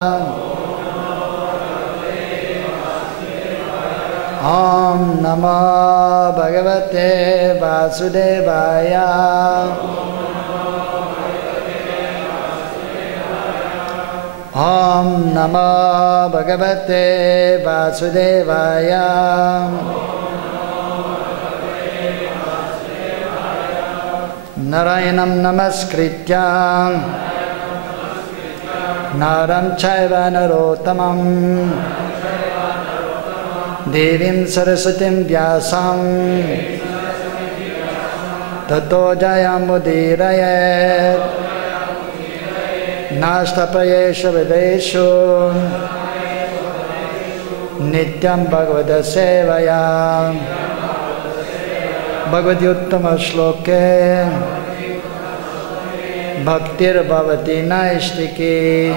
Om Namo Bhagavate Vasudevaya. Om Namo Bhagavate Vasudevaya. Narayanam Namaskritya Naram Chaiva Narottamam Devim Sarasatim Vyasam Tato Jayamudirayat Nastapayesha Vedeshu Nityam Bhagavata Sevaya Bhagavati Uttama Shloke Bhaktir Bhavati Naistiki.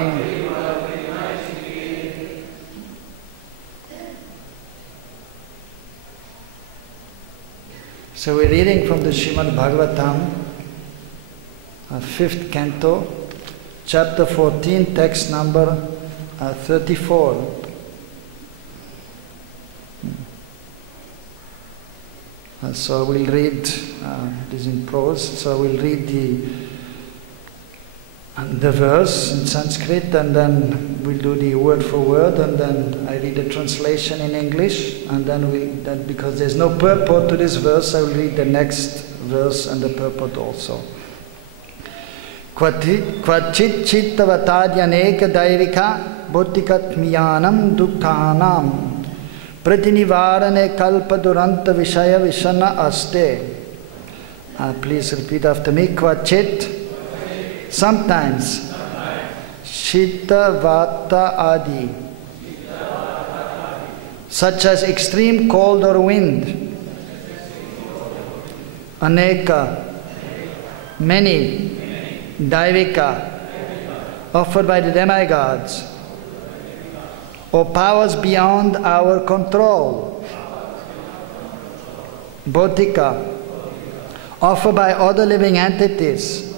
So we're reading from the Srimad Bhagavatam, 5th canto, chapter 14, text number 34. So we'll read, this in prose, so we'll read the verse in Sanskrit, and then we'll do the word for word, and then I read the translation in English, and then because there's no purport to this verse, I will read the next verse and the purport also. Kvachit chittavatadyaneka daivika bhautikatmiyanam dukkhanam pratinivarane kalpa duranta vishaya vishana aste. Please repeat after me. Kvachit, sometimes, Chitta Vata Adi, such as extreme cold or wind, Aneka, many, Daivika, offered by the demigods, or powers beyond our control, Bhautika, offered by other living entities,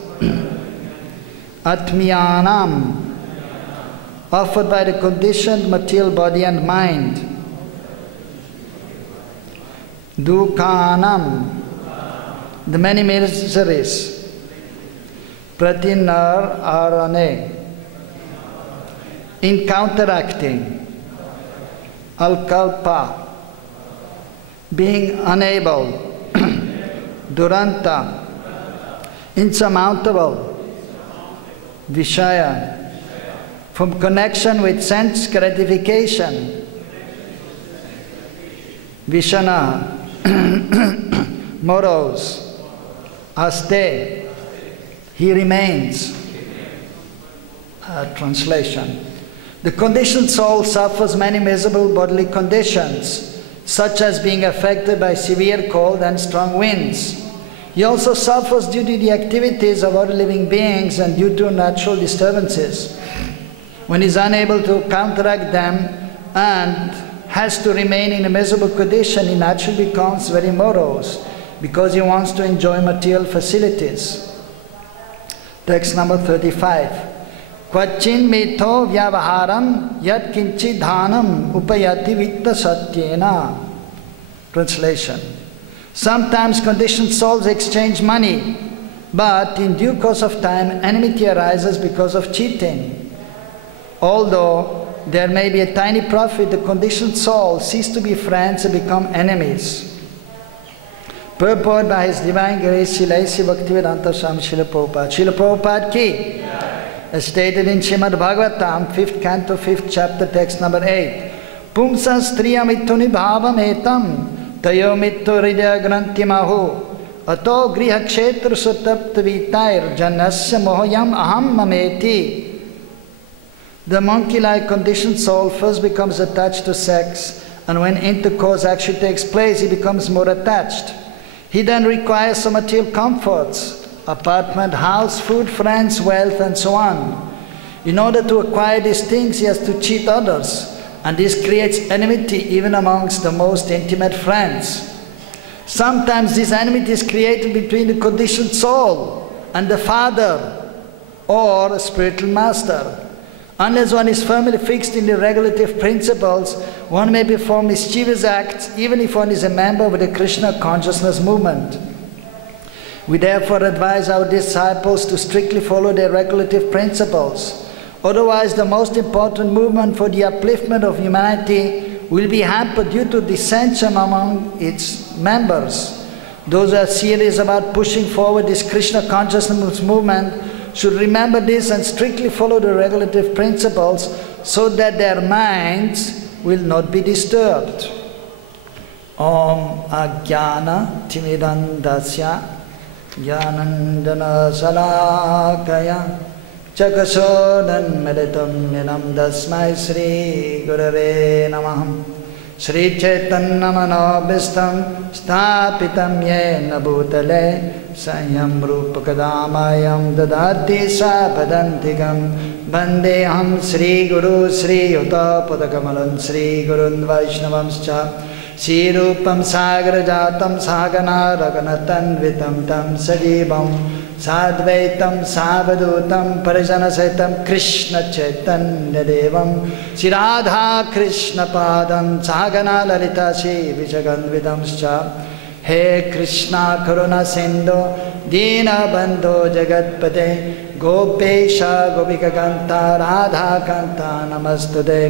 Atmiyanam, offered by the conditioned material body and mind. Dukkhanam, the many miseries. Pratinar arane, in counteracting. Alkalpa, being unable. Duranta, insurmountable. Vishaya, from connection with sense gratification. Vishana, morose. Aste, he remains. Translation. The conditioned soul suffers many miserable bodily conditions, such as being affected by severe cold and strong winds. He also suffers due to the activities of other living beings and due to natural disturbances. When he is unable to counteract them and has to remain in a miserable condition, he naturally becomes very morose because he wants to enjoy material facilities. Text number 35. Kvachin metho vyavaharam yat kinchi dhanam upayati vitta satyena. Translation. Sometimes conditioned souls exchange money, but in due course of time, enmity arises because of cheating. Although there may be a tiny profit, the conditioned souls cease to be friends and become enemies. Purport by His Divine Grace, Srila A.C. Bhaktivedanta Swami Srila Prabhupada. Srila Prabhupada ki, as stated in Srimad Bhagavatam, 5th canto, 5th chapter, text number 8. Pumsa striya mitthuni bhavam etam Tayo mitto hridaya granthi mahu ato griha kshetra sutapta vitair janasya mohoyam aham mameti. The monkey-like conditioned soul first becomes attached to sex, and when intercourse actually takes place, he becomes more attached. He then requires some material comforts, apartment, house, food, friends, wealth, and so on. In order to acquire these things, he has to cheat others. And this creates enmity even amongst the most intimate friends. Sometimes this enmity is created between the conditioned soul and the father or a spiritual master. Unless one is firmly fixed in the regulative principles, one may perform mischievous acts even if one is a member of the Krishna consciousness movement. We therefore advise our disciples to strictly follow their regulative principles. Otherwise, the most important movement for the upliftment of humanity will be hampered due to dissension among its members. Those who are serious about pushing forward this Krishna consciousness movement should remember this and strictly follow the regulative principles so that their minds will not be disturbed. Om Ajnana Timidandasya Jnanandana Salakaya Chakasodan Meditam Minam Dasmai Sri Gurave Namah Sri Chaitanya Manobhistam Stapitam Yena Bhutale Sanyam Rupakadamayam Dadati Sapadantikam Bandeham Sri Guru Sri Yuta Padakamalam Sri Gurun Vaishnavamscha Sri Rupam Sagar Jatam Sagana Raganatan Vitam Tam Sajivam Sadvaitam Savadutam Parijana Saitam Krishna Chaitanya Devam Sri Radha Krishna Padam Sagana Lalita Sri Vijaganvidamscha He Krishna Karuna Sindhu Dina Bandhu Jagatpate Gopesha Gopika Kanta Radha Kanta Namastude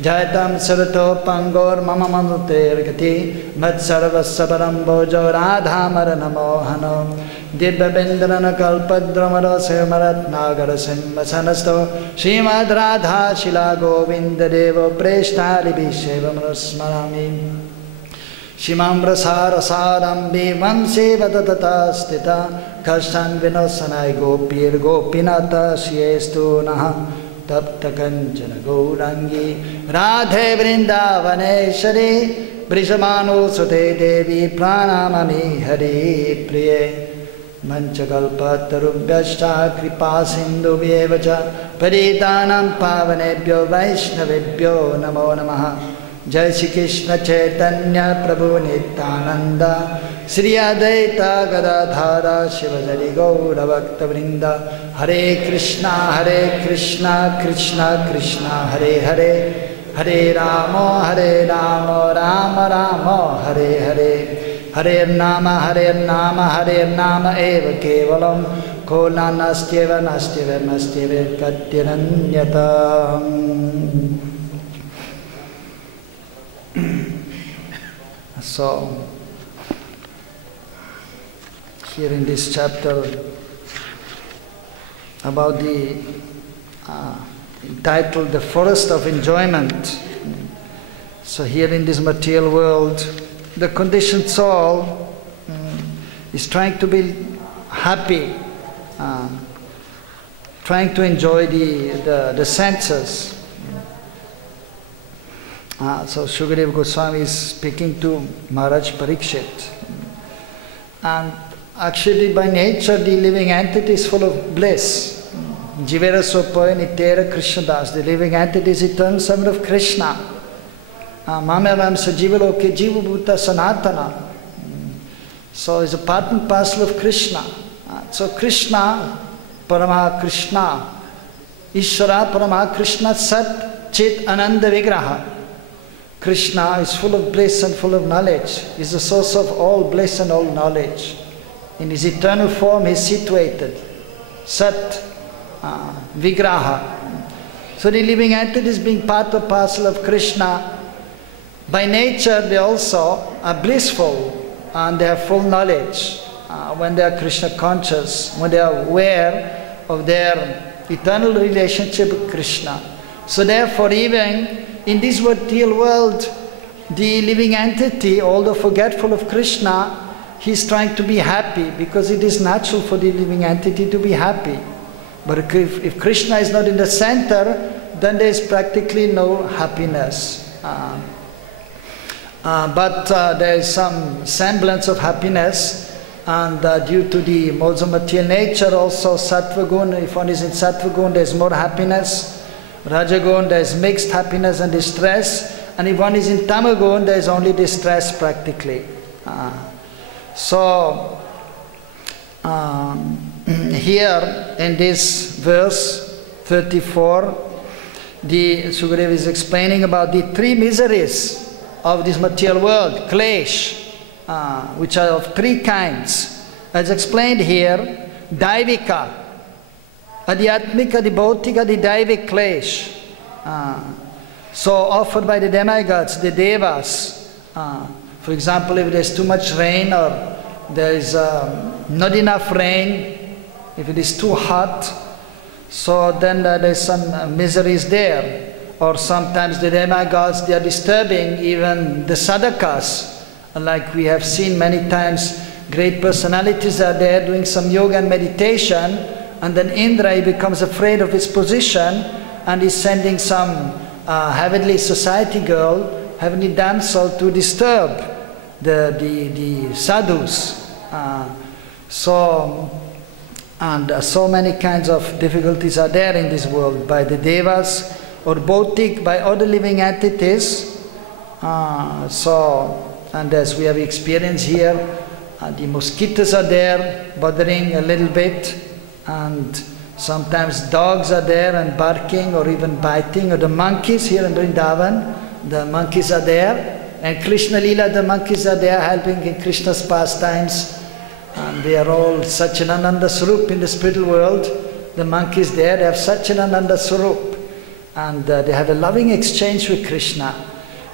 Jaitam Surato Pangor Mama Mamuter Gati Mat Sarvasya Parambojo Radha Maranamohano Dibba Bindrana Kalpadramaro Semarat Nagara Simmasanasto Srimad Radha Shila Govinda Devo Preshtali Bishevam Rasmarami Shimamra Sarasarambi Vansi Vadatata Stita Kashan Vinosanai Gopir Gopinata Siestu Naha Tapta Kanchana Gaurangi Radhe Vrindavaneshari Brishamano Sute Devi Pranamami Hari Priye Manchakalpatarubhyashta Kripa Sindhu Vyevacha Paritanam Pavanebhyo Vaishnavebhyo Namo Namaha Jai Shri Krishna Chaitanya Prabhu Nityananda Sri Advaita Gadadhara Shivajari Gaura Bhakta Vrinda Hare Krishna Krishna Krishna Hare Hare Hare Rama Rama Rama Hare Hare Hare Nama Eva Kevalam Kola Nastyeva Katyananyata. So, here in this chapter about the entitled The Forest of Enjoyment. So here in this material world, the conditioned soul is trying to be happy, trying to enjoy the senses. So Shukadeva Goswami is speaking to Maharaj Parikshit. And actually by nature the living entity is full of bliss. Jivera Sopoya Nitera Krishnadas, the living entity is eternal servant of Krishna. Mamavam Sajivaloke Jiva Bhuta Sanatana. So it's a part and parcel of Krishna. So Krishna, Parama Krishna, Ishvara Parama Krishna Sat Chit Ananda Vigraha. Krishna is full of bliss and full of knowledge. He is the source of all bliss and all knowledge. In his eternal form he is situated. Sat, Vigraha. So the living entities being part or parcel of Krishna, by nature they also are blissful and they have full knowledge. When they are Krishna conscious, when they are aware of their eternal relationship with Krishna. So therefore even in this material world, the living entity, although forgetful of Krishna, he is trying to be happy because it is natural for the living entity to be happy. But if Krishna is not in the center, then there is practically no happiness. But there is some semblance of happiness, and due to the modes of material nature also Sattva Gun, if one is in Sattva Gun there is more happiness. Rajagun, there is mixed happiness and distress, and if one is in Tamagun, there is only distress practically. So, here in this verse 34, Sukadeva is explaining about the three miseries of this material world, klesh, which are of three kinds. As explained here, daivika, adhyatmika, adhibhautika, adhidaivik klesh. So offered by the demigods, the devas. For example, if there's too much rain or there is not enough rain, if it is too hot, so then there's some miseries there. Or sometimes the demigods, they are disturbing even the sadhakas. Like we have seen many times, great personalities are there doing some yoga and meditation, and then Indra, he becomes afraid of his position, and is sending some heavenly society girl, heavenly damsel, to disturb the sadhus. So many kinds of difficulties are there in this world by the devas or bhautik, by other living entities. And as we have experienced here, the mosquitoes are there bothering a little bit, and sometimes dogs are there and barking or even biting, or the monkeys here in Vrindavan, the monkeys are there. And Krishna Leela, the monkeys are there helping in Krishna's pastimes. And they are all Satchidananda Swarup in the spiritual world. The monkeys there, they have Satchidananda Swarup. And they have a loving exchange with Krishna.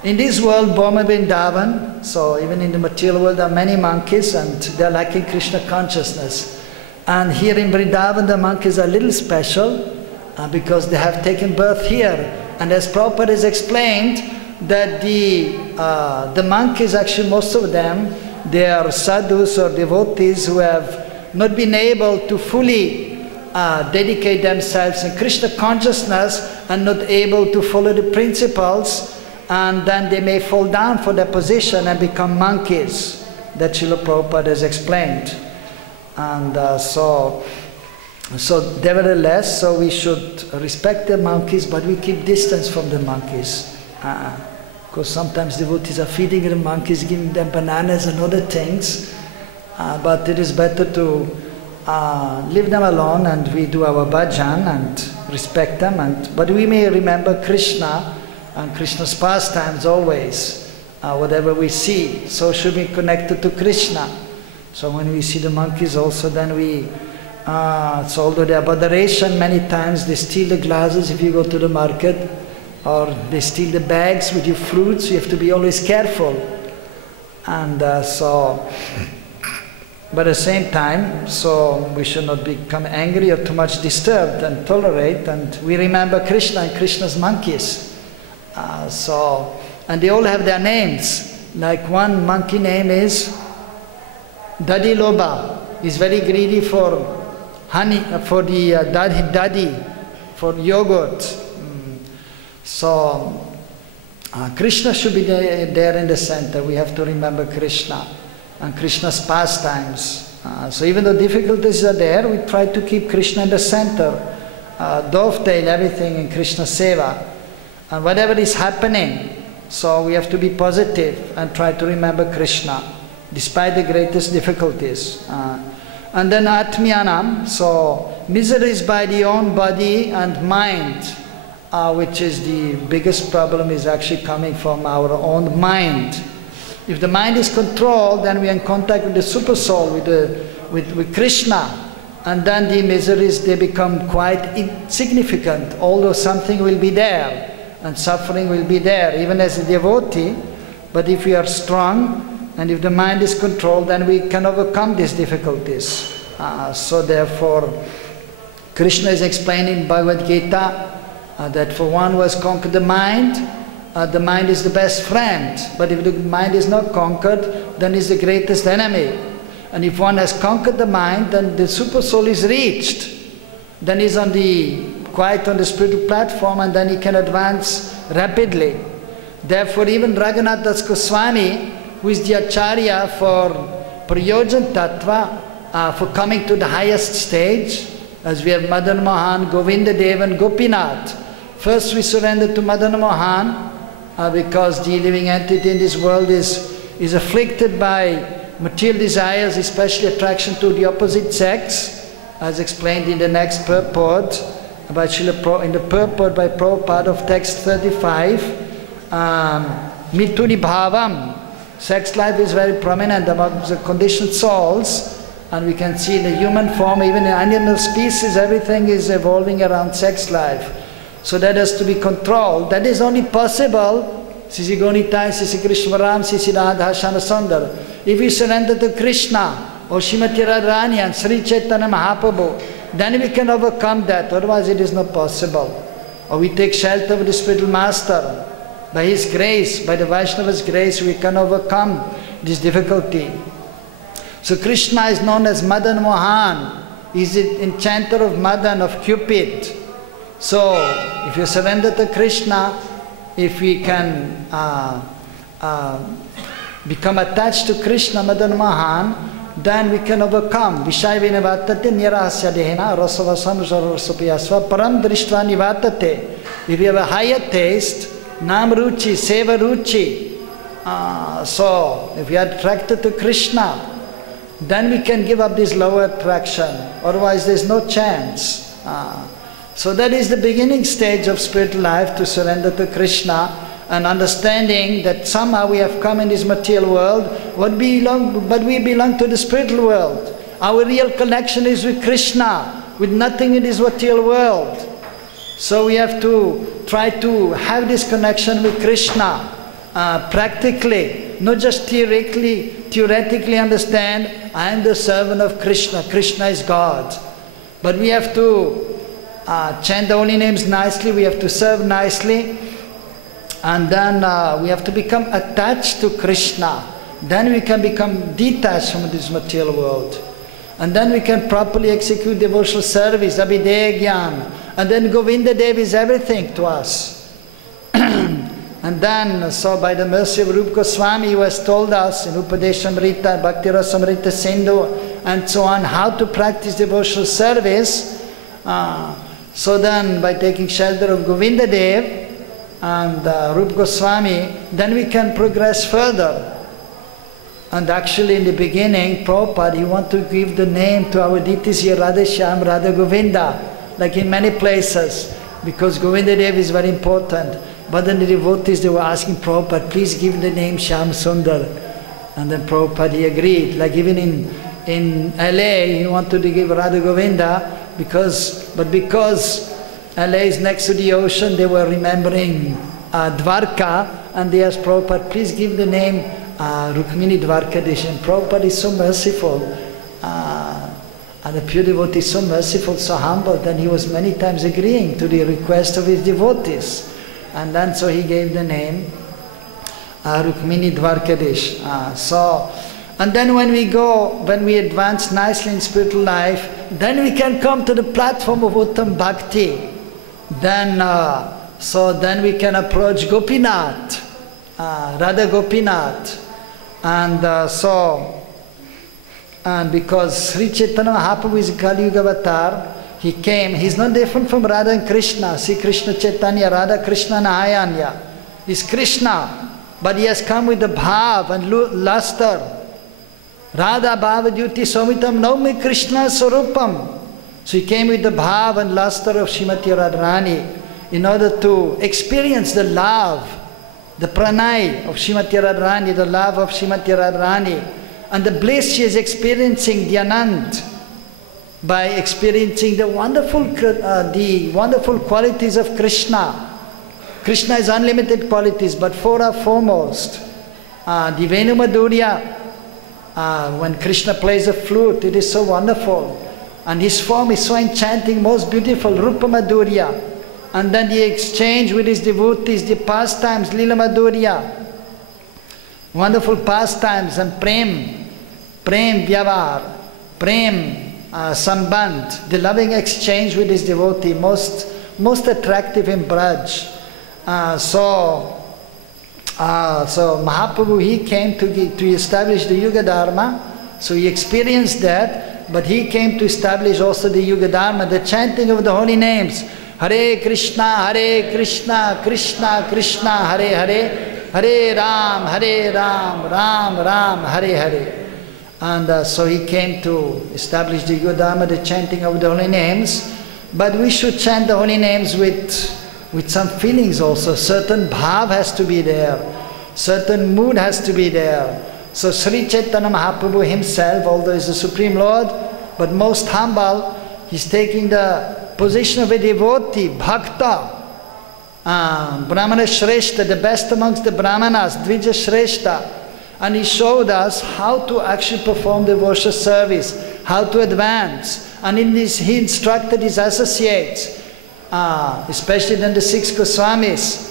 In this world, Bhoma Vrindavan, so even in the material world, there are many monkeys and they are lacking Krishna consciousness. And here in Vrindavan, the monkeys are a little special because they have taken birth here. And as Prabhupada has explained, that the monkeys, actually most of them, they are sadhus or devotees who have not been able to fully dedicate themselves in Krishna consciousness and not able to follow the principles, and then they may fall down for their position and become monkeys. That Srila Prabhupada has explained. And so nevertheless, so we should respect the monkeys, but we keep distance from the monkeys. Because sometimes devotees are feeding the monkeys, giving them bananas and other things. But it is better to leave them alone, and we do our bhajan and respect them. But we may remember Krishna and Krishna's pastimes always, whatever we see. So should be connected to Krishna. So when we see the monkeys also, then we... so although they are botheration, many times they steal the glasses if you go to the market, or they steal the bags with your fruits. You have to be always careful. And but at the same time, so we should not become angry or too much disturbed and tolerate. And we remember Krishna and Krishna's monkeys. And they all have their names. Like one monkey name is Dadi Loba. He's very greedy for honey, for the dadi, for yogurt. So Krishna should be there in the center. We have to remember Krishna and Krishna's pastimes. So even though difficulties are there, we try to keep Krishna in the center, dovetail everything in Krishna seva. And whatever is happening, so we have to be positive and try to remember Krishna, despite the greatest difficulties. And then Atmyanam, so miseries by the own body and mind, which is the biggest problem, is actually coming from our own mind. If the mind is controlled, then we are in contact with the super soul, with Krishna, and then the miseries, they become quite insignificant, although something will be there and suffering will be there, even as a devotee. But if we are strong and if the mind is controlled, then we can overcome these difficulties. So therefore, Krishna is explaining in Bhagavad Gita that for one who has conquered the mind is the best friend. But if the mind is not conquered, then is the greatest enemy. And if one has conquered the mind, then the super soul is reached. Then he's quite on the spiritual platform, and then he can advance rapidly. Therefore, even Raghunath Das Goswami, who is the Acharya for Prayojan Tattva, for coming to the highest stage, as we have Madan Mohan, Govinda Dev and Gopinath. First we surrender to Madan Mohan because the living entity in this world is afflicted by material desires, especially attraction to the opposite sex, as explained in the next purport. in the purport by Prabhupada of text 35, Mituni Bhavam, sex life is very prominent among the conditioned souls, and we can see in the human form, even in animal species, everything is evolving around sex life. So that has to be controlled. That is only possible, Sisi Gonitai, Sisi Krishnaram, Sisi Radha Shanasundar, if you surrender to Krishna, or Srimati Radharani and Sri Chaitanya Mahaprabhu, then we can overcome that, otherwise it is not possible. Or we take shelter of the spiritual master. By his grace, by the Vaishnava's grace, we can overcome this difficulty. So Krishna is known as Madan Mohan. He is the enchanter of Madan, of Cupid. So if you surrender to Krishna, if we can become attached to Krishna, Madan Mohan, then we can overcome. Vishaya vinivatate nirasya dehena rasavasam sarvasapiyasva param drishtva nivatate. If we have a higher taste, nam ruchi, seva ruchi, so if we are attracted to Krishna, then we can give up this lower attraction. Otherwise there is no chance. So that is the beginning stage of spiritual life, to surrender to Krishna, and understanding that somehow we have come in this material world, but we belong to the spiritual world. Our real connection is with Krishna, with nothing in this material world. So we have to try to have this connection with Krishna practically, not just theoretically understand, I am the servant of Krishna, Krishna is God. But we have to chant the holy names nicely, we have to serve nicely, and then we have to become attached to Krishna. Then we can become detached from this material world. And then we can properly execute devotional service, Abhideya Gyan. And then Govinda Dev is everything to us. And then, so by the mercy of Rupa Goswami, who has told us in Upadeshamrita, Bhakti Rasamrita Sindhu, and so on, how to practice devotional service. So then, by taking shelter of Govinda Dev and Rupa Goswami, then we can progress further. And actually in the beginning, Prabhupada, he wanted to give the name to our deities here, Radha Shyam, Radha Govinda, like in many places, because Govinda Dev is very important. But then the devotees, they were asking Prabhupada, please give the name Shyam Sundar. And then Prabhupada, he agreed. Like even in LA, he wanted to give Radha Govinda, because LA is next to the ocean, they were remembering Dwarka, and they asked Prabhupada, please give the name Rukmini Dwarkadish. And Prabhupada is so merciful, and the pure devotee is so merciful, so humble, that he was many times agreeing to the request of his devotees. And then so he gave the name Rukmini Dwarkadish. And then when we advance nicely in spiritual life, then we can come to the platform of Uttam Bhakti. Then we can approach Gopinath, Radha Gopinath. And because Sri Chaitanya Mahaprabhu is a Kali Yuga avatar, he came, he's not different from Radha and Krishna. See Krishna Chaitanya, Radha Krishna Nahayanya. He's Krishna, but he has come with the bhav and luster. Radha Bhava Dyuti Somitam Naumi Krishna Sarupam. So he came with the bhav and luster of Srimati Radharani in order to experience the love, the pranay of Srimati Radharani, the love of Srimati Radharani, and the bliss she is experiencing, the anand, by experiencing the wonderful qualities of Krishna. Krishna has unlimited qualities, but four are foremost. The Venu Madhurya, when Krishna plays a flute, it is so wonderful. And his form is so enchanting, most beautiful, Rupa Madhurya. And then the exchange with his devotees, the pastimes, Lila Madhurya. Wonderful pastimes, and Prem Vyavar, Prem Sambandh, the loving exchange with his devotee, most attractive in Braj. So Mahaprabhu, he came to establish the Yuga Dharma, so he experienced that, but he came to establish also the Yuga Dharma, the chanting of the holy names. Hare Krishna, Krishna Krishna, Hare Hare, Hare Ram, Ram Ram, Hare Hare. And so he came to establish the Yuga Dharma, the chanting of the holy names. But we should chant the holy names with some feelings also. Certain bhav has to be there. Certain mood has to be there. So Sri Chaitanya Mahaprabhu himself, although he is the Supreme Lord, but most humble, he's taking the position of a devotee, bhakta, Brahmana Shrestha, the best amongst the Brahmanas, Dvija Shrestha. And he showed us how to actually perform devotional service, how to advance. And in this, he instructed his associates, especially then the 6 Goswamis,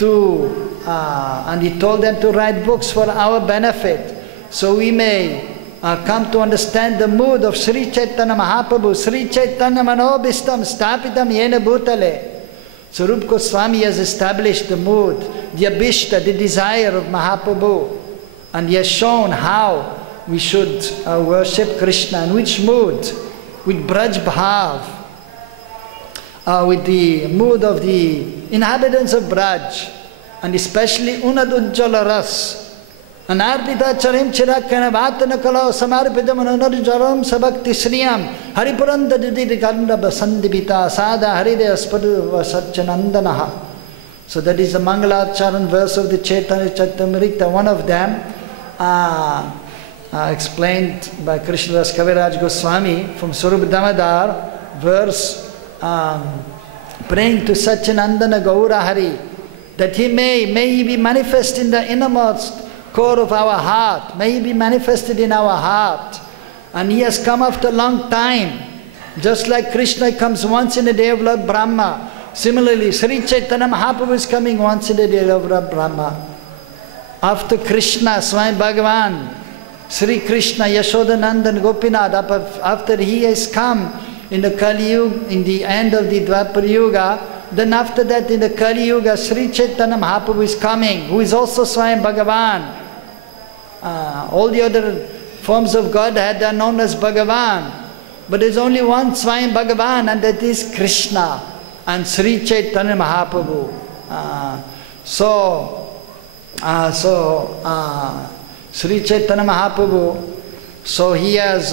and he told them to write books for our benefit, so we may come to understand the mood of Sri Chaitanya Mahaprabhu. Sri Chaitanya Manobhistam Stapitam Yena Bhutale. So Rupa Goswami has established the mood, the abhishta, the desire of Mahaprabhu. And he has shown how we should worship Krishna, in which mood? With Braj Bhav, with the mood of the inhabitants of Braj, and especially Unadujjala Ras. Anarpita Charim Chirakana Vatana Kala Samarpitam Anarjaram Sabakti Sriyam Haripuranda Didi Ganda Basandipita Sada Haridaya Spadu Satchanandanaha. So that is the Mangalacharan verse of the Chaitanya Charitamrita. One of them explained by Krishnadas Kaviraj Goswami from Swarup Damodar, verse praying to Satchanandana Gaura Hari, that he may he be manifest in the innermost core of our heart, may he be manifested in our heart. And he has come after a long time, just like Krishna comes once in a day of Lord Brahma. Similarly, Sri Chaitanya Mahaprabhu is coming once in a day of Lord Brahma. After Krishna, Swami Bhagavan, Sri Krishna, Yashodanandan, Gopinath, after he has come in the Kali Yuga, in the end of the Dwapar Yuga, then after that in the Kali Yuga, Sri Chaitanya Mahaprabhu is coming, who is also Swami Bhagavan. All the other forms of Godhead are known as Bhagavan. But there is only one Swami Bhagavan, and that is Krishna and Sri Chaitanya Mahaprabhu. Sri Chaitanya Mahaprabhu, so he has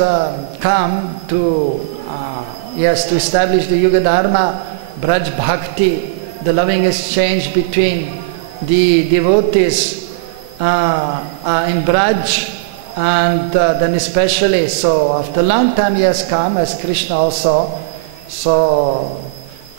come to, he has to establish the Yuga Dharma, Braj Bhakti, the loving exchange between the devotees in Braj, and then especially, so after a long time he has come as Krishna also, so,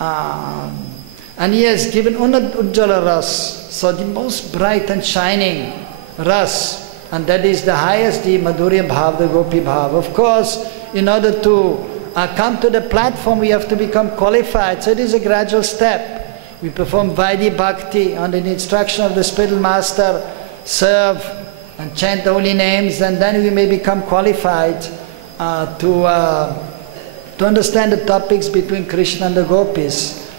and he has given Unad Ujjala Ras, so the most bright and shining Ras, and that is the highest, the Madhurya Bhav, the Gopi Bhav. Of course, in order to come to the platform, we have to become qualified, so it is a gradual step. We perform Vaidhi Bhakti under the instruction of the spiritual master, serve and chant the holy names, and then we may become qualified to understand the topics between Krishna and the gopis.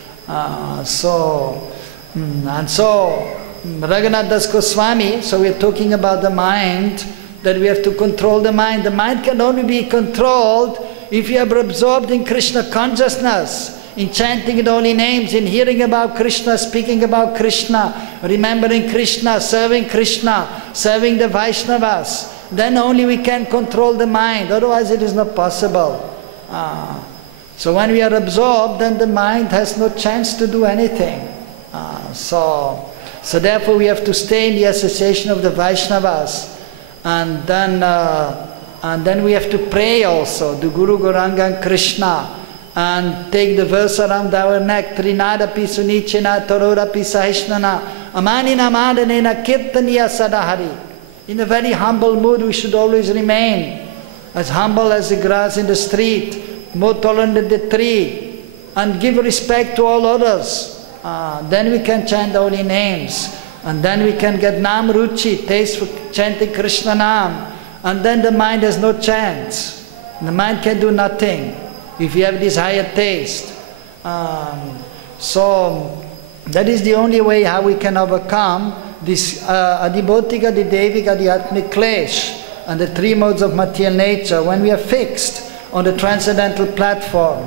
Raghunath Das Goswami, so we are talking about the mind, that we have to control the mind. The mind can only be controlled if you are absorbed in Krishna consciousness, in chanting the holy names, in hearing about Krishna, speaking about Krishna, remembering Krishna, serving the Vaishnavas. Then only we can control the mind, otherwise it is not possible. So when we are absorbed, then the mind has no chance to do anything. So therefore we have to stay in the association of the Vaishnavas, and then we have to pray also, the Guru, Gauranga and Krishna, and take the verse around our neck, Trinadapi Sunichena Tororapi Sahishnana Amanina Madanena Kirtaniya Sadahari. In a very humble mood we should always remain, as humble as the grass in the street, more tolerant than the tree, and give respect to all others. Then we can chant the holy names, and then we can get Nam Ruchi, taste for chanting Krishna Nam, and then the mind has no chance. The mind can do nothing if you have this higher taste. So that is the only way how we can overcome this adibhotika, adidevika, adhyatmic klesh, and the three modes of material nature, when we are fixed on the transcendental platform.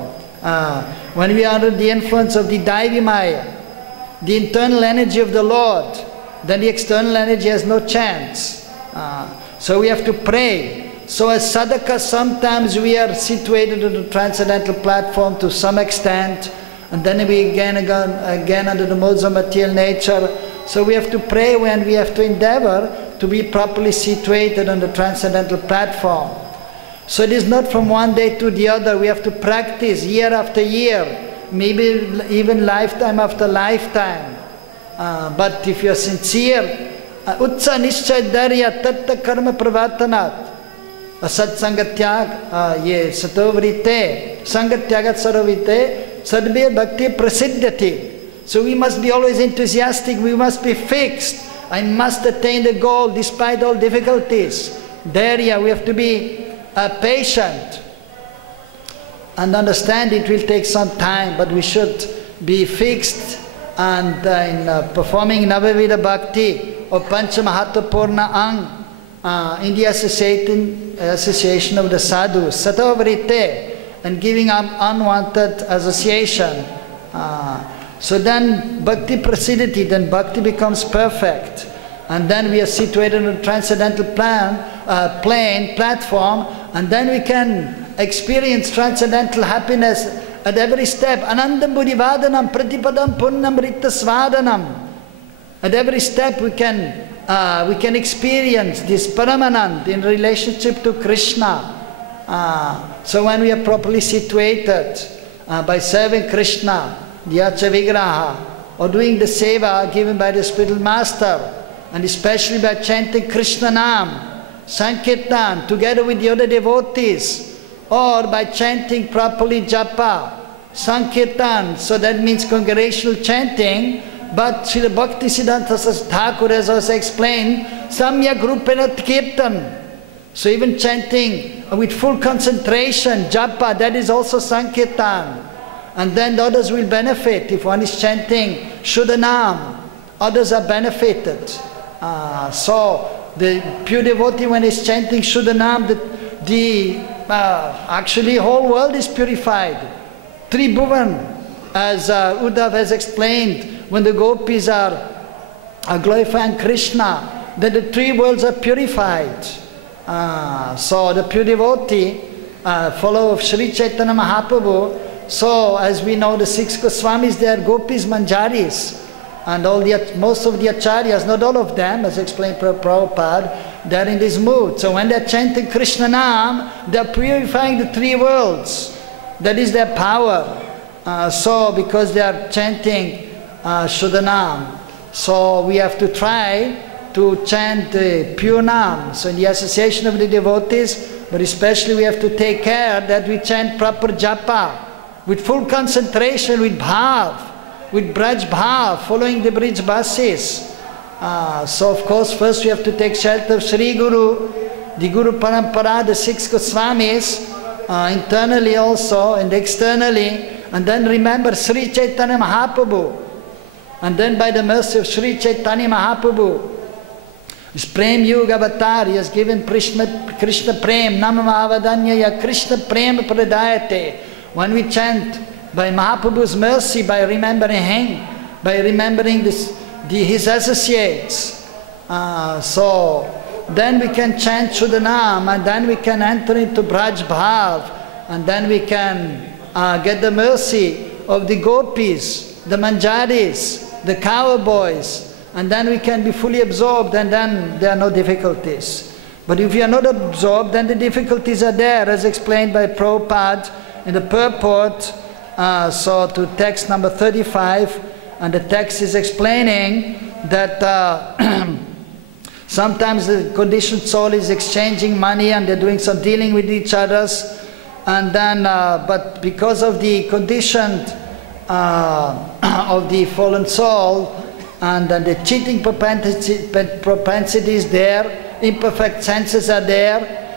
When we are under the influence of the Daivi Maya, the internal energy of the Lord, then the external energy has no chance. So we have to pray So as sadhaka, sometimes we are situated on the transcendental platform to some extent, and then we again under the modes of material nature. So we have to pray and we have to endeavor to be properly situated on the transcendental platform. So it is not from one day to the other. We have to practice year after year, maybe even lifetime after lifetime. But if you are sincere, utsa nischay darya tatta karma pravartanat. Satsangatyag, ye satovrite, sangatyagat sarovite, sadbir bhakti prasiddhati. So we must be always enthusiastic, we must be fixed. I must attain the goal despite all difficulties. Darya, we have to be patient and understand it will take some time, but we should be fixed and in performing Navavida Bhakti or Panchamahatma Purna Ang in the association of the sadhus, Satavrite, and giving up unwanted association. So then Bhakti Prasiddhati, then Bhakti becomes perfect. And then we are situated on a transcendental platform, and then we can experience transcendental happiness at every step. Anandam buddhivadanam pratipadam punnam ritta svadanam. At every step we can experience this Paramanand in relationship to Krishna. So when we are properly situated by serving Krishna, the Yacha Vigraha, or doing the seva given by the spiritual master, and especially by chanting Krishna Nam, Sankirtan, together with the other devotees, or by chanting properly Japa, Sankirtan, so that means congregational chanting, but Srila Bhaktisiddhanta Thakur has also explained, Samyak Rupenat Kirtan. So even chanting with full concentration, Japa, that is also Sankirtan. And then the others will benefit. If one is chanting Shuddhanam, others are benefited. So the pure devotee, when he's chanting Shuddhanam, actually whole world is purified. Tribhuvan, as Uddhav has explained, when the gopis are glorifying Krishna, then the three worlds are purified. So the pure devotee, follower of Sri Chaitanya Mahaprabhu, so as we know the 6 Goswamis, they are gopis, manjaris. And most of the acharyas, not all of them, as explained by Prabhupada, they are in this mood. So when they are chanting Krishna Nam, they are purifying the three worlds. That is their power. So because they are chanting Shuddhanam, so we have to try to chant the pure Nam. So in the association of the devotees, but especially we have to take care that we chant proper Japa, with full concentration, with bhav, with braj bhav, following the bridge basis. So of course first we have to take shelter of Sri Guru, the Guru Parampara, the 6 Goswamis, internally also and externally, and then remember Sri Chaitanya Mahaprabhu. And then by the mercy of Sri Chaitanya Mahaprabhu, his Prem Yuga Avatar, he has given Krishna Prem, Namamavadanyaya Krishna Prem Pradayate. When we chant by Mahaprabhu's mercy, by remembering him, by remembering his associates, so then we can chant Shuddhanam, and then we can enter into Braj Bhav, and then we can get the mercy of the gopis, the manjaris, the cowboys, and then we can be fully absorbed, and then there are no difficulties. But if we are not absorbed, then the difficulties are there, as explained by Prabhupada in the purport, so to text number 35, and the text is explaining that sometimes the conditioned soul is exchanging money and they're doing some dealing with each other, and then, but because of the conditioned of the fallen soul, and then the cheating propensity is there, imperfect senses are there,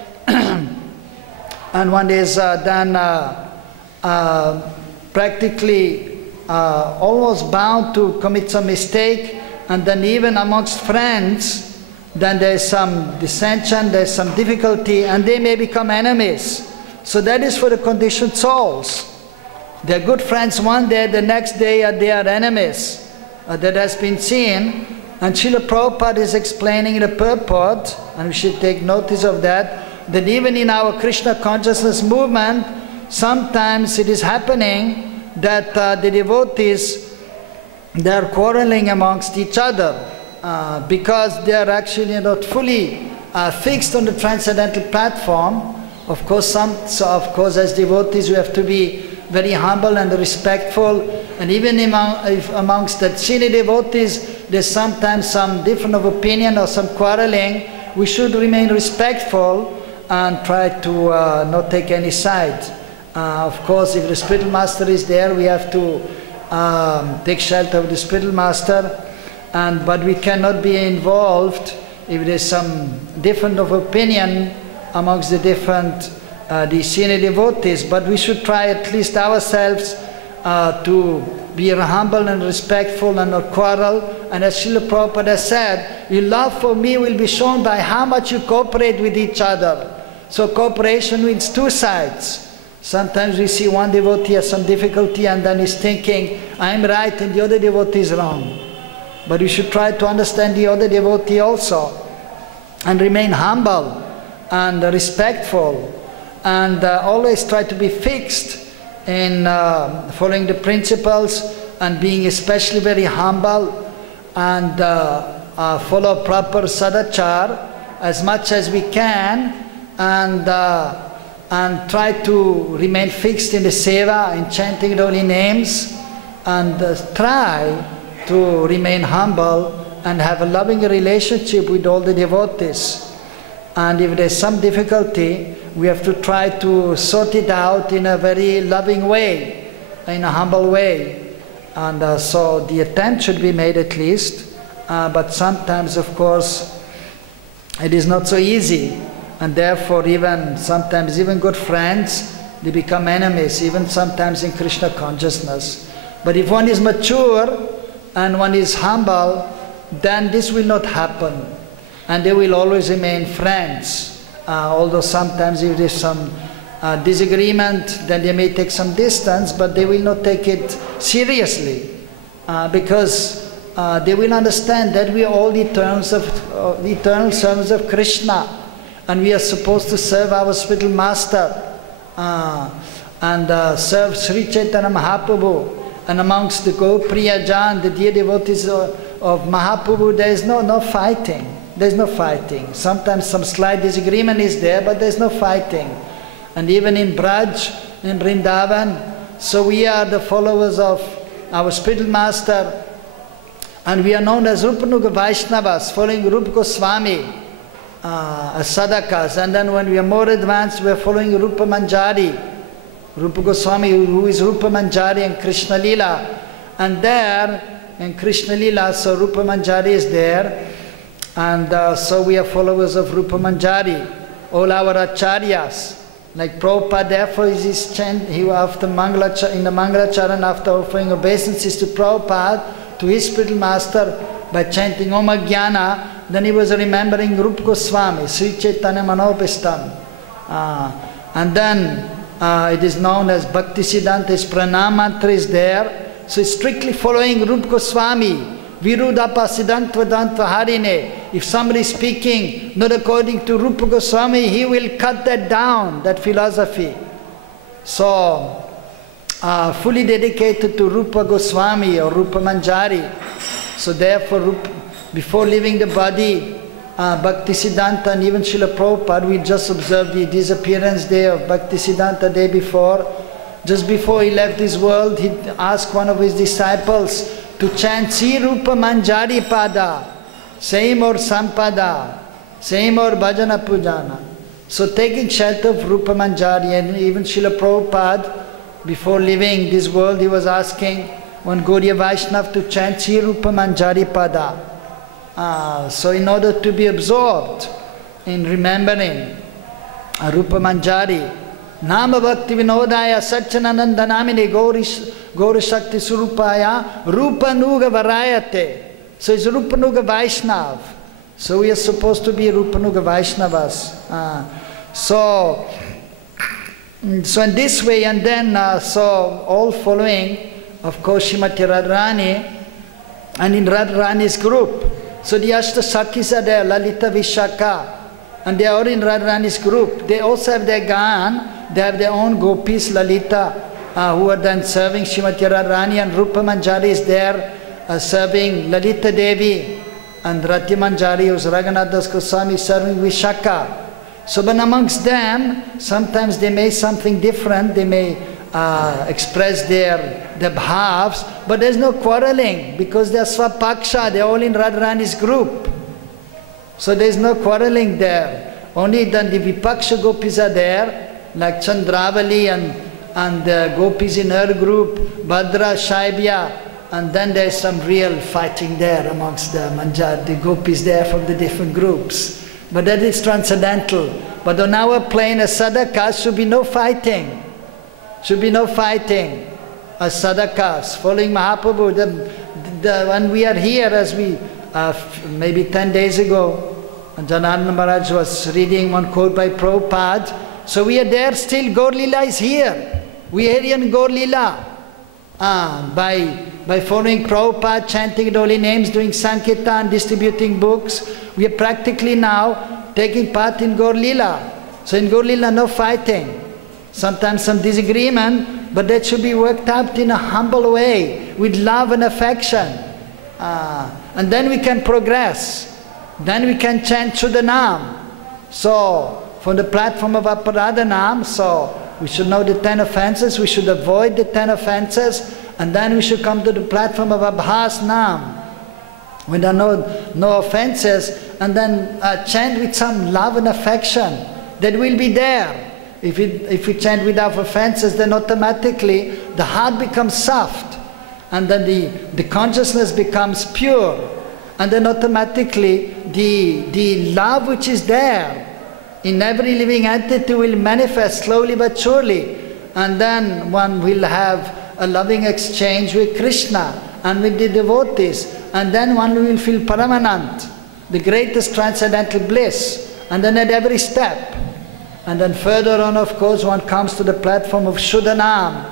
and one is then practically almost bound to commit some mistake, and then even amongst friends, then there is some dissension, there is some difficulty, and they may become enemies. So that is for the conditioned souls. They are good friends one day, the next day they are enemies. That has been seen, and Srila Prabhupada is explaining in the purport, and we should take notice of that. that even in our Krishna consciousness movement, sometimes it is happening that the devotees, they are quarreling amongst each other because they are actually not fully fixed on the transcendental platform. Of course, as devotees, we have to be very humble and respectful, and even amongst the senior devotees, there's sometimes some difference of opinion or some quarreling. We should remain respectful and try to not take any side. Of course, if the spiritual master is there, we have to take shelter of the spiritual master, but we cannot be involved if there's some difference of opinion amongst the different the senior devotees. But we should try at least ourselves to be humble and respectful and not quarrel. And as Srila Prabhupada said, your love for me will be shown by how much you cooperate with each other. So cooperation means two sides. Sometimes we see one devotee has some difficulty and then he's thinking, I'm right and the other devotee is wrong. But we should try to understand the other devotee also and remain humble and respectful, and always try to be fixed in following the principles and being especially very humble, and follow proper sadachar as much as we can, and try to remain fixed in the seva, in chanting the holy names, and try to remain humble and have a loving relationship with all the devotees. And if there's some difficulty, we have to try to sort it out in a very loving way, in a humble way. And so the attempt should be made at least, but sometimes, of course, it is not so easy. And therefore, sometimes even good friends, they become enemies, even sometimes in Krishna consciousness. But if one is mature and one is humble, then this will not happen. And they will always remain friends. Although sometimes if there is some disagreement, then they may take some distance, but they will not take it seriously. Because they will understand that we are all the eternal servants of Krishna. And we are supposed to serve our spiritual master and serve Sri Chaitanya Mahaprabhu. And amongst the Gopriya Jan, the dear devotees of Mahaprabhu, there is no fighting. There is no fighting. Sometimes some slight disagreement is there, but there is no fighting. And even in Braj, in Vrindavan, so we are the followers of our spiritual master, and we are known as Rupanuga Vaishnavas, following Rupa Goswami as Sadakas. And then when we are more advanced, we are following Rupa Manjari, Rupa Goswami, who is Rupa Manjari in Krishna Lila. And there, in Krishna Lila, so Rupa Manjari is there. And so we are followers of Rupa Manjari, all our acharyas. Like Prabhupada, therefore, is his chant, in the Mangalacharan, after offering obeisances to Prabhupada, to his spiritual master, by chanting Om Jnana, then he was remembering Rupa Goswami, Sri Chaitanya Manopistam. And then it is known as Bhakti Siddhanta, his pranam mantra is there. So it's strictly following Rupa Goswami. Virudapa Siddhantva Dantva Harine. If somebody is speaking not according to Rupa Goswami, he will cut that down, that philosophy. So, fully dedicated to Rupa Goswami or Rupa Manjari. So therefore, before leaving the body, Bhakti Siddhanta and even Srila Prabhupada, we just observed the disappearance day of Bhakti Siddhanta day before. Just before he left this world, he asked one of his disciples to chant Sri Rupa Manjari Pada, same or Sampada, same or Bhajana Pujana. So taking shelter of Rupa Manjari, and even Srila Prabhupada, before leaving this world, he was asking one Gaudiya Vaishnava to chant Sri Rupa Manjari Pada. So in order to be absorbed in remembering Rupa Manjari, Nama Bhakti Vinodaya Satchanananda Namini Gauri Shakti Surupaya Rupa Nuga Varayate. So it's Rupa Nuga Vaishnav. So we are supposed to be Rupa Nuga Vaishnavas. So in this way, and then so all following, of course, Srimati Radharani, and in Radharani's group. So the Ashta Sakhis are there, Lalita Vishaka, and they are all in Radharani's group. They also have their Gan, they have their own gopis, Lalita, who are then serving Srimati Radharani, and Rupa Manjari is there serving Lalita Devi, and Rati Manjari, who's Raghunath Das Goswami, serving Vishaka. So, but amongst them, sometimes they may something different, they may express their bhavs, but there's no quarreling, because they're Swapaksha, they're all in Radharani's group. So there's no quarreling there. Only then the Vipaksha gopis are there, like Chandravali and the gopis in her group, Bhadra, Shaibya, and then there's some real fighting there amongst the gopis there from the different groups. But that is transcendental. But on our plane as sadhakas should be no fighting. Should be no fighting as sadhakas, following Mahaprabhu. When we are here, as we maybe 10 days ago, Janardana Maharaj was reading one quote by Prabhupada. So we are there still, Gaur Lila is here. We are here in Gaur Lila. By following Prabhupada, chanting the holy names, doing Sankirtan, distributing books, we are practically now taking part in Gaur Lila. So in Gaur Lila, no fighting. Sometimes some disagreement, but that should be worked out in a humble way, with love and affection. And then we can progress. Then we can chant Shuddhanam. So, from the platform of Aparadhanam, so we should know the 10 offenses, we should avoid the 10 offenses, and then we should come to the platform of Abhas Nam, when there are no offenses, and then chant with some love and affection. That will be there. If we chant without offenses, then automatically the heart becomes soft, and then the consciousness becomes pure, and then automatically the love which is there in every living entity will manifest slowly but surely, and then one will have a loving exchange with Krishna and with the devotees, and then one will feel Paramanant, the greatest transcendental bliss, and then at every step. And then further on, of course, one comes to the platform of Shuddhanam,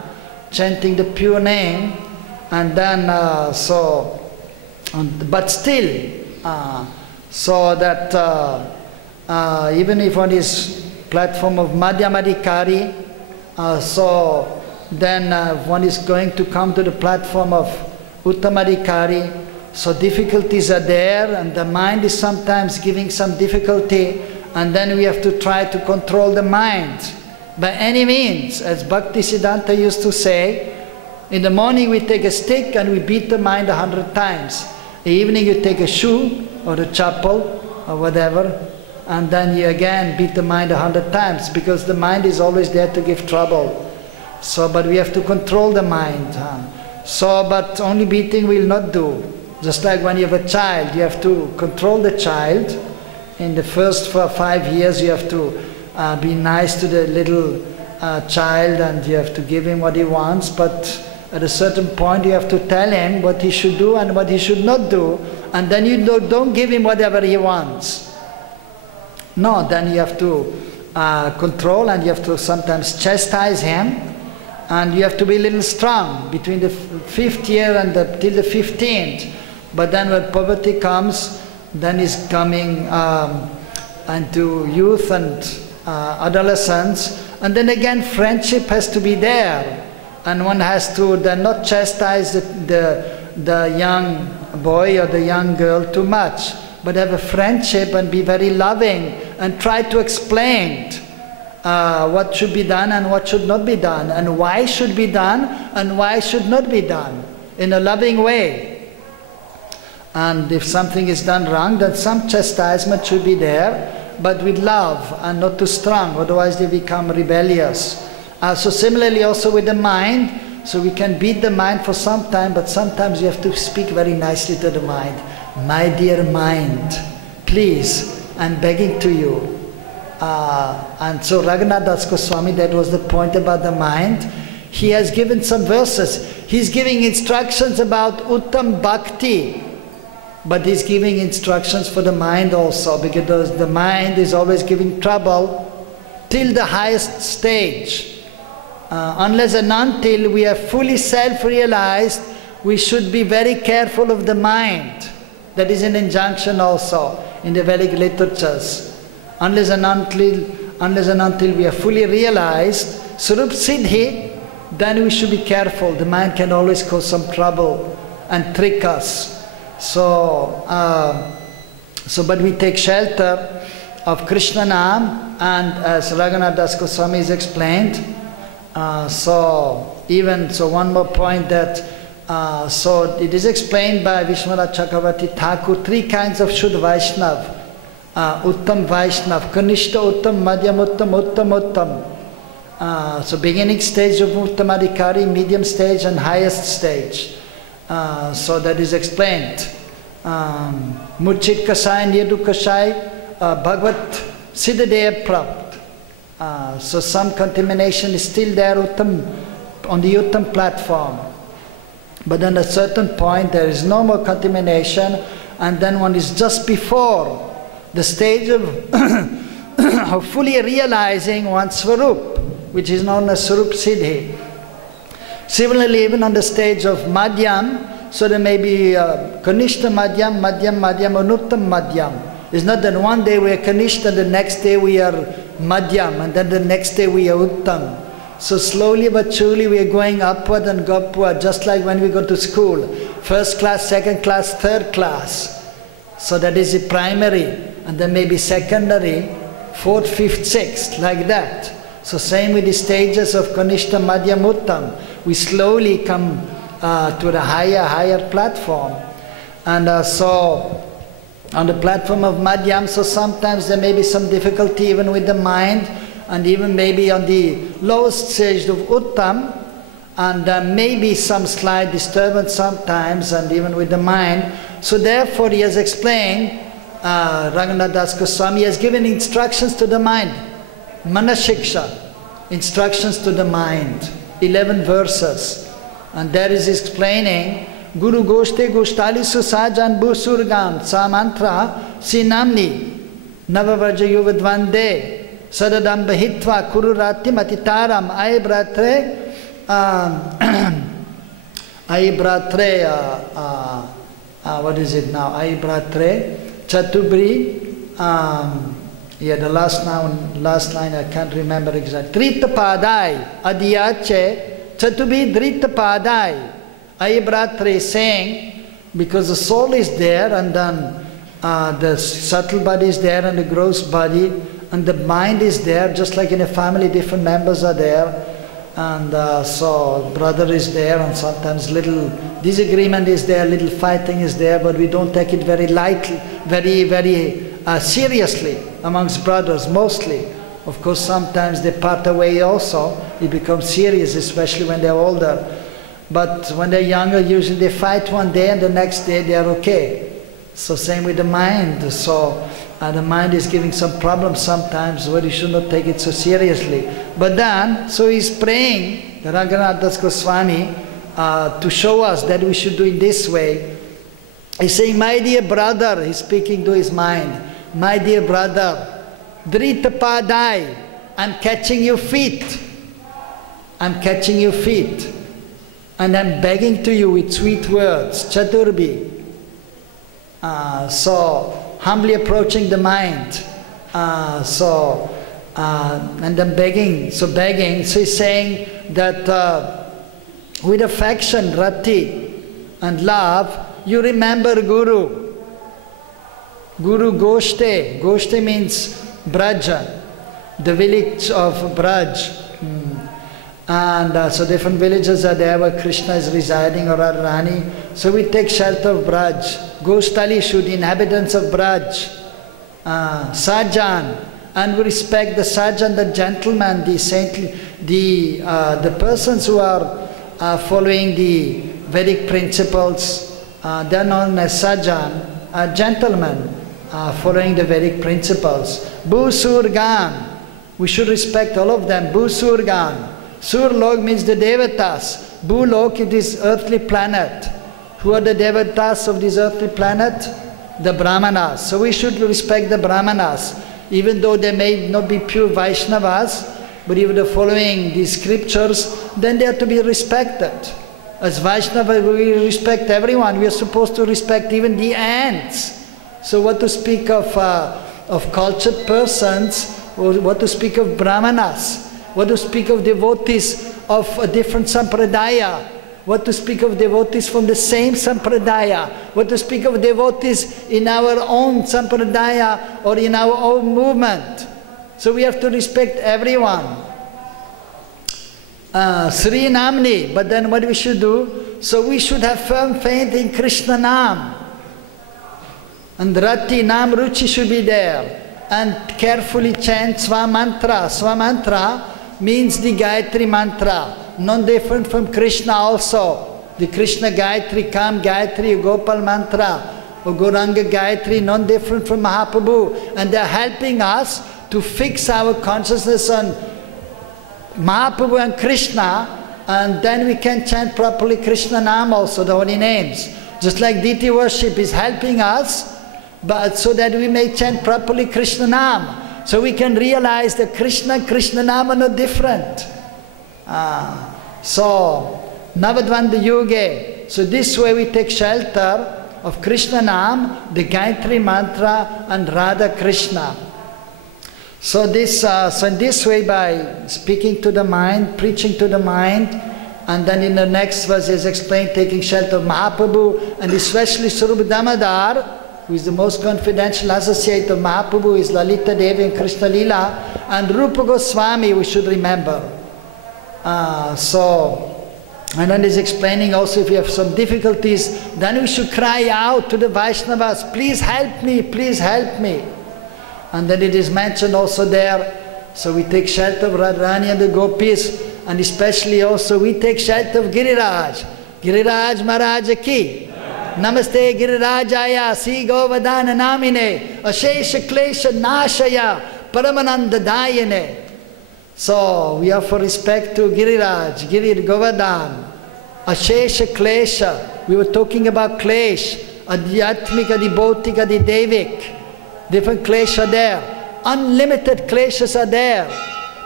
chanting the pure name, and then but still, so that even if one is platform of Madhyamadikari, so then one is going to come to the platform of Uttamadikari, so difficulties are there, and the mind is sometimes giving some difficulty, and then we have to try to control the mind by any means. As Bhaktisiddhanta used to say, in the morning we take a stick and we beat the mind 100 times. In the evening you take a shoe or a chappal or whatever, and then you again beat the mind 100 times, because the mind is always there to give trouble. So, but we have to control the mind. So, but only beating will not do. Just like when you have a child, you have to control the child. In the first 5 years you have to be nice to the little child, and you have to give him what he wants, but at a certain point you have to tell him what he should do and what he should not do, and then you don't give him whatever he wants. No, then you have to control, and you have to sometimes chastise him, and you have to be a little strong between the 5th year and till the 15th. But then when puberty comes, then is coming into youth and adolescence, and then again friendship has to be there, and one has to then not chastise the young boy or the young girl too much, but have a friendship and be very loving and try to explain what should be done and what should not be done, and why should be done and why should not be done, in a loving way. And if something is done wrong, then some chastisement should be there, but with love and not too strong, otherwise they become rebellious. So similarly also with the mind, so we can beat the mind for some time, but sometimes you have to speak very nicely to the mind. My dear mind, please, I'm begging to you. And so Raghunath Das Goswami, that was the point about the mind. He has given some verses. He's giving instructions about Uttam Bhakti, but he's giving instructions for the mind also, because the mind is always giving trouble till the highest stage. Unless and until we are fully self-realized, we should be very careful of the mind. That is an injunction also in the Vedic literatures. Unless and until we are fully realized Swarup Siddhi, then we should be careful. The mind can always cause some trouble and trick us. But we take shelter of Krishna Nam, and as Raghunath Das Goswami has explained, one more point that, so it is explained by Vishwanath Chakravarti Thakur, 3 kinds of Shuddha Vaishnav, Uttam Vaishnav, Kanishta Uttam, Madhyam Uttam, Uttam Uttam. So beginning stage of Uttamadhikari, medium stage and highest stage. So that is explained. Murchit Kasai, Nirdu Kasai, Bhagavat Siddhadeya Prapt. So some contamination is still there on the Uttam platform. But then at a certain point there is no more contamination, and then one is just before the stage of, of fully realizing one's Swarup, which is known as Swarup Siddhi. Similarly, even on the stage of Madhyam, so there may be Kanishta Madhyam, Madhyam, Madhyam, and Uttam Madhyam. It's not that one day we are Kanishta, the next day we are Madhyam, and then the next day we are Uttam. So slowly but surely we are going upward and upward, just like when we go to school. First class, second class, third class. So that is the primary, and then maybe secondary, fourth, fifth, sixth, like that. So same with the stages of Kanishta, Madhyam, Uttam. We slowly come to the higher platform. And so on the platform of Madhyam, so sometimes there may be some difficulty even with the mind, and even maybe on the lowest stage of Uttam, and maybe some slight disturbance sometimes, and even with the mind. So therefore he has explained, Raghunath Das Goswami has given instructions to the mind, Manashiksha, instructions to the mind, 11 verses. And there is explaining, Guru Goshte Goshtali Susajan Busurgan Sa Mantra Sinamni Navavaja Yuvadvande Sadadam Bahitva Kururati Matitaram what is it now? Aibratre Chatubri, the last line I can't remember exactly. Tritapadai Adiyache Chatubri Dritapadai. Aibratre is saying, because the soul is there, and then the subtle body is there, and the gross body, and the mind is there, just like in a family, different members are there. And so brother is there, and sometimes little disagreement is there, little fighting is there, but we don't take it very lightly, very seriously amongst brothers mostly. Of course, sometimes they part away also. It becomes serious, especially when they're older. But when they're younger, usually they fight one day and the next day they are okay. So same with the mind. So the mind is giving some problems sometimes, but you should not take it so seriously. But then, so he's praying, Raghunath Das Goswami, to show us that we should do it this way. He's saying, my dear brother, he's speaking to his mind, my dear brother, Dritapadai, I'm catching your feet. I'm catching your feet. And I'm begging to you with sweet words, Chaturbi. So, humbly approaching the mind. And I'm begging, so he's saying that with affection, rati, and love, you remember Guru. Guru Goshte. Goshte means Braja, the village of Braj. And so different villages are there where Krishna is residing, or Radharani. So we take shelter of Braj. Goshtali Shu, the inhabitants of Braj. Sajan. And we respect the Sajan, the gentleman, the saintly, the persons who are following the Vedic principles. They are known as Sajan, gentlemen following the Vedic principles. Bhusurgan. We should respect all of them. Bhusurgan. Surlok means the Devatas. Bhulok is this earthly planet. Who are the Devatas of this earthly planet? The Brahmanas. So we should respect the Brahmanas. Even though they may not be pure Vaishnavas, but if they're following these scriptures, then they are to be respected. As Vaishnava, we respect everyone. We are supposed to respect even the ants. So what to speak of of cultured persons, or what to speak of brahmanas, what to speak of devotees of a different sampradaya, what to speak of devotees from the same sampradaya, what to speak of devotees in our own sampradaya or in our own movement. So we have to respect everyone. Sri Namni, but then what we should do? So we should have firm faith in Krishna Nam. And Rati, Nam, Ruchi should be there. And carefully chant Swa Mantra. Swa Mantra means the Gayatri Mantra, non-different from Krishna also. The Krishna Gayatri, Kam Gayatri, Gopal Mantra, or Gauranga Gayatri, non-different from Mahaprabhu. And they are helping us to fix our consciousness on Mahaprabhu and Krishna, and then we can chant properly Krishna Nam also, the holy names. Just like deity worship is helping us, but so that we may chant properly Krishna Nam. So we can realize that Krishna and Krishna Nam are not different. So, Navadvanda Yuge. So this way we take shelter of Krishna Nam, the Gayatri Mantra, and Radha Krishna. So in this way, by speaking to the mind, preaching to the mind, and then in the next verse is explained, taking shelter of Mahaprabhu, and especially Swarup Damodar, who is the most confidential associate of Mahaprabhu, is Lalita Devi and Krishna Lila, and Rupa Goswami we should remember. And then he's explaining also, if you have some difficulties, then we should cry out to the Vaishnavas, please help me, please help me. And then it is mentioned also there, so we take shelter of Radharani and the gopis, and especially also we take shelter of Giriraj. Giriraj Maharaj ki. Namaste Girirajaya Si Govardhana Namine Ashesha Klesha Nashaya Paramananda Dayane. So we offer respect to Giriraj, Girir Govardhan, Ashesha Klesha. We were talking about Klesh, Adhyatmika, the Bhautika, the Devik. Different kleshas are there. Unlimited kleshas are there.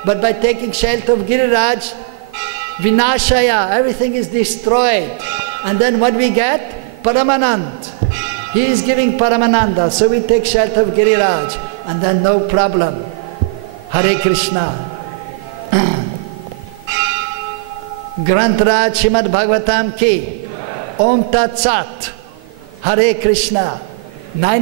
But by taking shelter of Giriraj, Vinashaya, everything is destroyed. And then what we get? Paramanand. He is giving Paramananda. So we take shelter of Giriraj. And then no problem. Hare Krishna. Granth-raj Srimad Bhagavatam ki. Om Tat Sat. Hare Krishna. 9